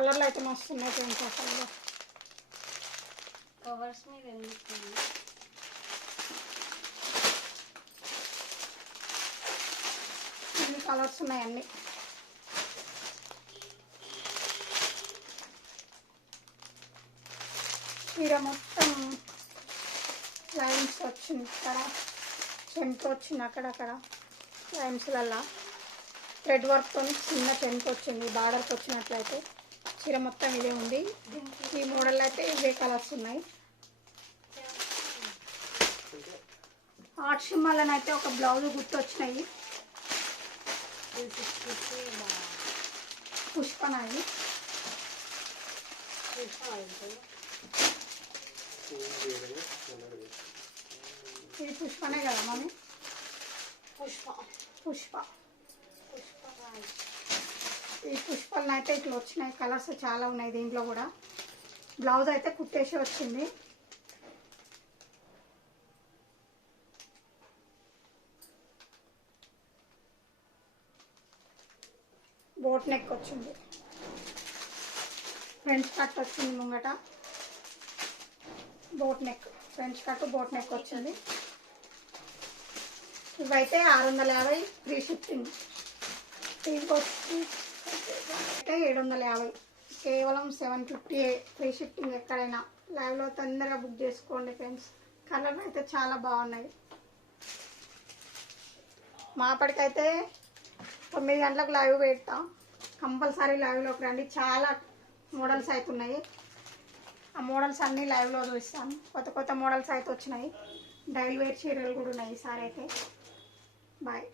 కలర్లు అయితే మస్తు ఉన్నాయి ఫ్రెండ్స్. అసలు కవర్స్ మీద ఎందుకు ఇన్ని కలర్స్ ఉన్నాయి అన్ని. చీర మొత్తం లైన్స్ వచ్చింది, ఇక్కడ చెంపు వచ్చింది, అక్కడక్కడ లైన్స్లల్లా థ్రెడ్ వర్క్తో చిన్న చెంపు వచ్చింది. బార్డర్కి వచ్చినట్లయితే చీర మొత్తం ఇదే ఉంది. ఈ మోడల్ అయితే ఇవే కలర్స్ ఉన్నాయి. ఆర్ట్ షిమ్మర్లను అయితే ఒక బ్లౌజ్ గుర్తొచ్చినాయి. పుష్పనాయి ఇది పుష్పనే కదా మమ్మీ? పుష్ప ఈ పుష్పలను అయితే ఇట్లా వచ్చినాయి. కలర్స్ చాలా ఉన్నాయి దీంట్లో కూడా. బ్లౌజ్ అయితే కుట్టేసి వచ్చింది. బోట్ నెక్ వచ్చింది. ఫ్రంట్ కట్ వచ్చింది ముంగట. Boat neck, front cut boat neck వచ్చింది. ఇవైతే 650 ఫ్రీ షిప్పింగ్. ఇవొచ్చి అయితే 750, కేవలం 750 ఫ్రీ షిప్పింగ్ ఎక్కడైనా. లైవ్లో తొందరగా బుక్ చేసుకోండి ఫ్రెండ్స్. కలర్ అయితే చాలా బాగున్నాయి. మాపటికైతే 9 గంటలకు లైవ్ పెడతా. కంపల్సరీ లైవ్లోకి రండి. చాలా మోడల్స్ అయితే ఉన్నాయి. ఆ మోడల్స్ అన్నీ లైవ్లో చూస్తాను. కొత్త కొత్త మోడల్స్ అయితే వచ్చినాయి. డైలీ వేర్ చీరలు కూడా ఉన్నాయి ఈసారి అయితే. బాయ్.